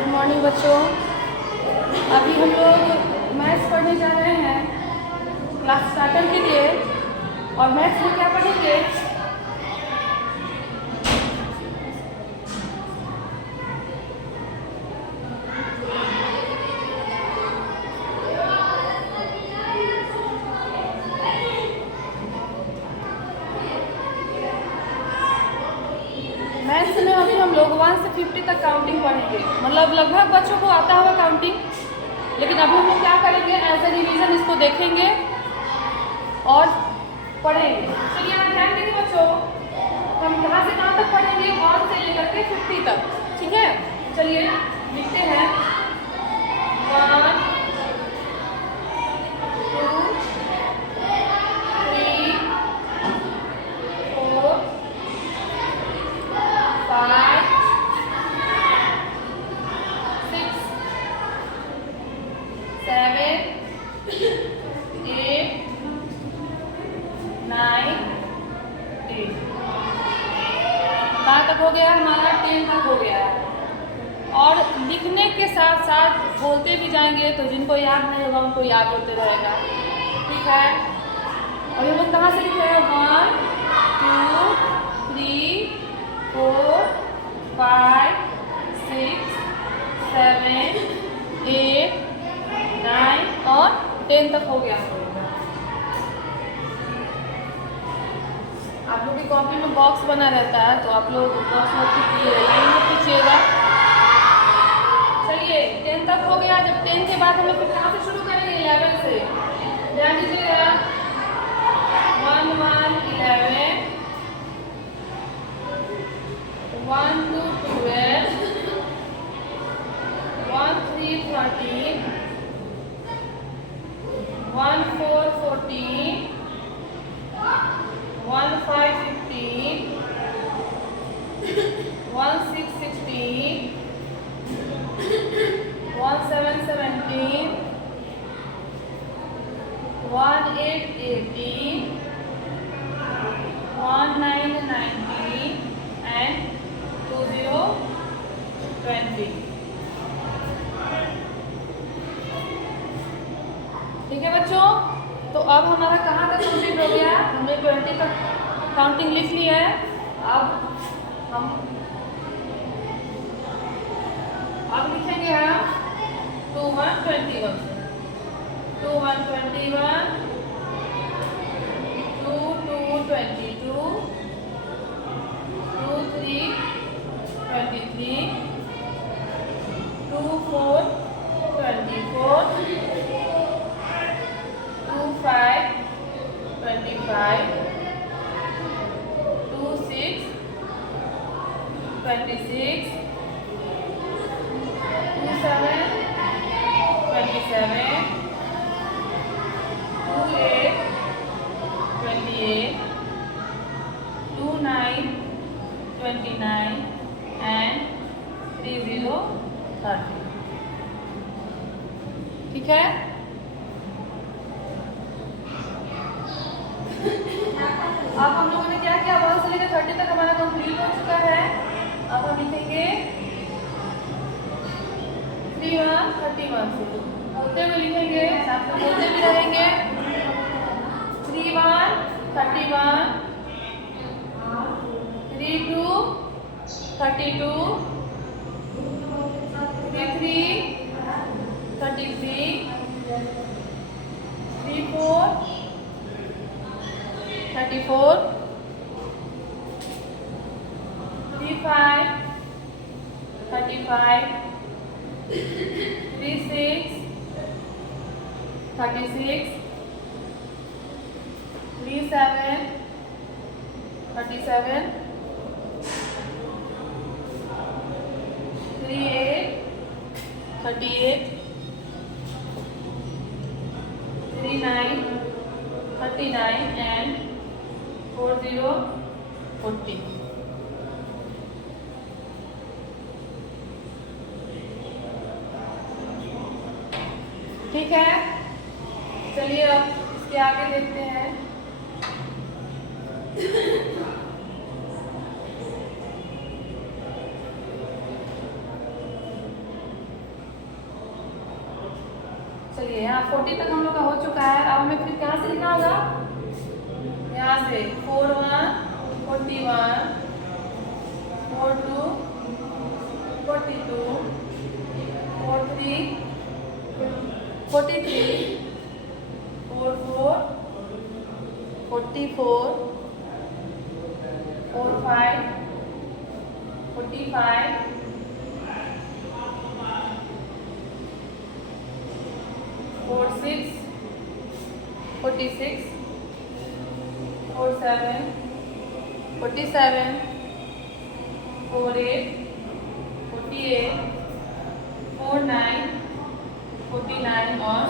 Good morning बच्चों। अभी हम लोग मैथ्स पढ़ने जा रहे हैं क्लास स्टार्टर के लिए। और मैथ्स में क्या पढ़ेंगे? मैथ्स में अभी हम लोग 1 से 50 तक काउंटिंग पढ़ेंगे, मतलब लगभग बच्चों को आता होगा काउंटिंग, लेकिन अभी हम लोग क्या करेंगे, एज ए रिवीजन इसको देखेंगे और पढ़ेंगे। चलिए यहाँ ध्यान देंगे बच्चों, हम कहाँ से कहाँ तक पढ़ेंगे, 1 से लेकर के 50 तक। ठीक है, चलिए लिखते हैं 1 2 3 4 5 6 7 8 9 10। कहाँ तक हो गया हमारा? 10 तक हो गया है। और लिखने के साथ साथ बोलते भी जाएंगे, तो जिनको याद नहीं होगा उनको याद होते रहेगा। ठीक है, और ये लोग कहाँ से लिख रहे हैं? 1 2 3 4 5 6 7 8 9 और 10 तक हो गया। आप लोग की कॉपी में बॉक्स बना रहता है, तो आप लोग बॉक्स में कीजिए, मत कीजिएगा। चलिए 10 तक हो गया। जब 10 के बाद हम लोग फिर कहाँ से शुरू करेंगे? 11 से। ध्यान दीजिएगा, 1 1 11 1 2 12 1 3 13 1 4 14 1 5 15 1 6 16 1 7 17 1 8 18 1 9 19 and 2 0 20। ठीक है बच्चों, तो अब हमारा कहाँ तक कंप्लीट हो गया? हमने 20 तक काउंटिंग लिख ली है। अब लिखेंगे हम 2 1 21 2 1 21 2 2 22 2 3 23 2 4 24 2 5 25 2 6 26 2 7 27 2 8 28 2 9 29 and 3 0 30। ठीक है, अब हम लोगों ने क्या किया? 1 से लेकर 30 तक हमारा कंप्लीट हो चुका है। अब हम लिखेंगे 3 1 31 से बोलते हुए लिखेंगे, साथ में बोलते भी रहेंगे। 3 1 31 3 2 32 3 3 33 3 4 34 3 5 35 3 6 36 3 7 37 3 8 38 3 9 39 and 4 0 40। ठीक है, चलिए अब इसके आगे देखते हैं। चलिए यहाँ 40 तक हम लोग का हो चुका है। अब हमें फिर कहाँ से लिखना होगा, यहाँ से 41 41 42 42 43 43 44 44 45 45 46 46 47 47 48 48 49 49 और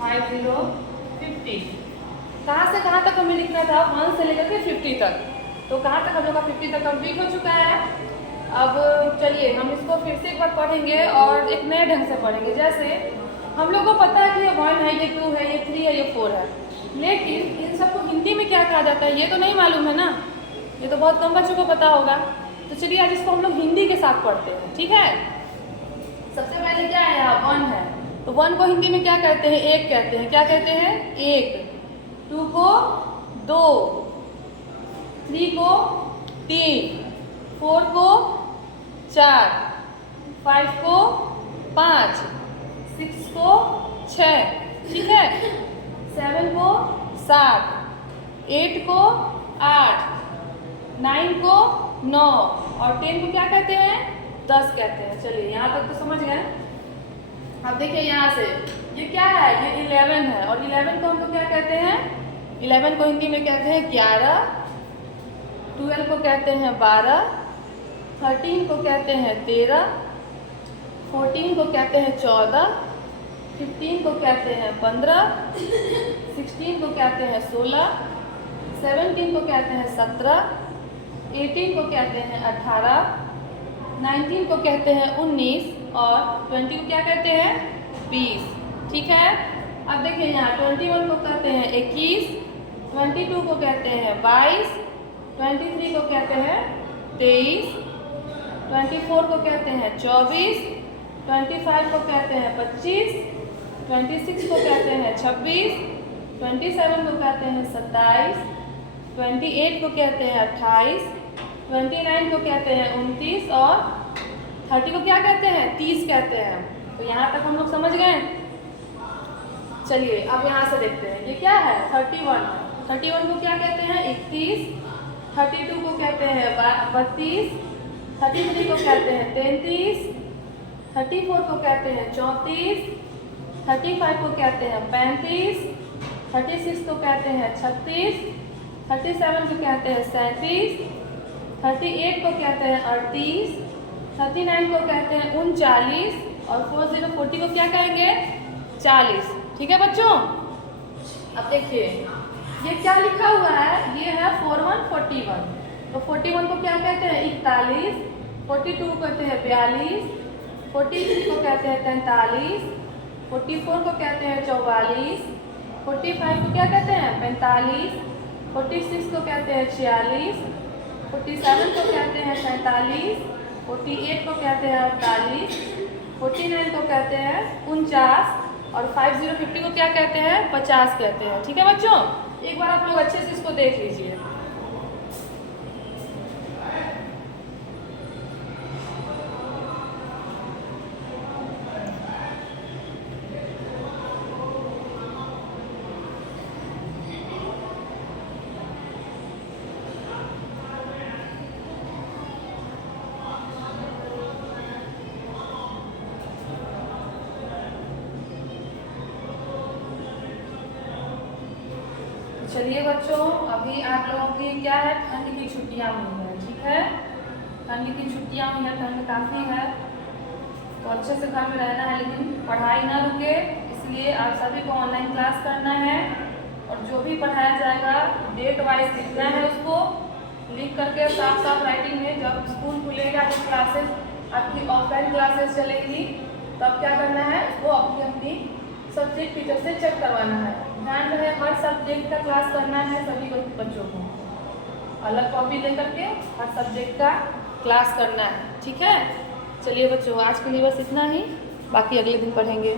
50 50। कहाँ से कहाँ तक हमें लिखना था, 1 से लेकर के 50 तक। तो कहाँ तक हम लोग का 50 तक कंप्लीट हो चुका है। अब चलिए हम इसको फिर से एक बार पढ़ेंगे और एक नए ढंग से पढ़ेंगे। जैसे हम लोग को पता है कि ये 1 है, ये 2 है, ये 3 है, ये 4 है, लेकिन इन सबको हिंदी में क्या कहा जाता है ये तो नहीं मालूम है ना। ये तो बहुत कम बच्चों को पता होगा। तो चलिए आज इसको हम लोग हिंदी के साथ पढ़ते हैं, ठीक है। सबसे पहले क्या है, यहाँ 1 है, तो 1 को हिंदी में क्या कहते हैं, एक कहते हैं। क्या कहते हैं, एक। 2 को 2, 3 को 3, 4 को 4, 5 को 5, 6 को 6, ठीक है, 7 को 7, 8 को 8, 9 को 9 और 10 को क्या कहते हैं, 10 कहते हैं। चलिए यहाँ तक तो समझ गए। अब देखिए यहाँ से ये क्या है, ये 11 है और 11 को हम लोग क्या कहते हैं, 11 को हिंदी में कहते हैं 11, 12 को कहते हैं 12, 13 को कहते हैं 13, 14 को कहते हैं 14, 15 को कहते हैं 15, 16 को कहते हैं 16, 17 को कहते हैं 17, 18 को कहते हैं 18, 19 को कहते हैं 19 और 20 को क्या कहते हैं, 20, ठीक है। अब देखिए यहाँ 21 को कहते हैं 21, 22 को कहते हैं 22, 23 को कहते हैं 23, 24 को कहते हैं 24, 25 को कहते हैं 25, 26 को कहते हैं 26, 27 को कहते हैं 27, 28 को कहते हैं 28, 29 को कहते हैं 29 और 30 को क्या कहते हैं, 30 कहते हैं। तो यहाँ तक हम लोग समझ गए। चलिए अब यहाँ से देखते हैं ये क्या है, 31। 31 को क्या कहते हैं, 31, 32 को कहते हैं 32, 33 को कहते हैं 33, 34 को कहते हैं 34, 35 को कहते हैं 35, 36 को कहते हैं 36, 37 को कहते हैं 37, 38 को कहते हैं 38, 39 को कहते हैं 39 और 40 को क्या कहेंगे, 40, ठीक है बच्चों। अब देखिए ये क्या लिखा हुआ है, ये है 41 41। तो 41 को क्या कहते हैं, 41, 42 को कहते हैं 42, 43 को कहते हैं 43, 44 को कहते हैं 44, 45 को क्या कहते हैं 45, 46 को कहते हैं 46, 47 को कहते हैं 47, 48 को कहते हैं 48, 49 को कहते हैं 49 और 50 को क्या कहते हैं, 50 कहते हैं, ठीक है बच्चों। एक बार आप लोग अच्छे से इसको देख लीजिए। चलिए बच्चों अभी आप लोगों की क्या है, ठंड की छुट्टियां हुई हैं, ठीक है। ठंड की छुट्टियां हुई हैं, ठंड काफ़ी है, तो अच्छे से घर में रहना है, लेकिन पढ़ाई ना रुके, इसलिए आप सभी को ऑनलाइन क्लास करना है। और जो भी पढ़ाया जाएगा डेट वाइज लिखना है, उसको लिख करके साफ साफ राइटिंग में, जब स्कूल खुलेगा, जब क्लासेस आपकी ऑफलाइन क्लासेस चलेगी, तब क्या करना है, उसको अपनी सब्जेक्ट टीचर से चेक करवाना है। ध्यान रहे हर सब्जेक्ट का क्लास करना है सभी बच्चों को, अलग कॉपी लेकर के हर सब्जेक्ट का क्लास करना है, ठीक है। चलिए बच्चों आज के लिए बस इतना ही, बाकी अगले दिन पढ़ेंगे।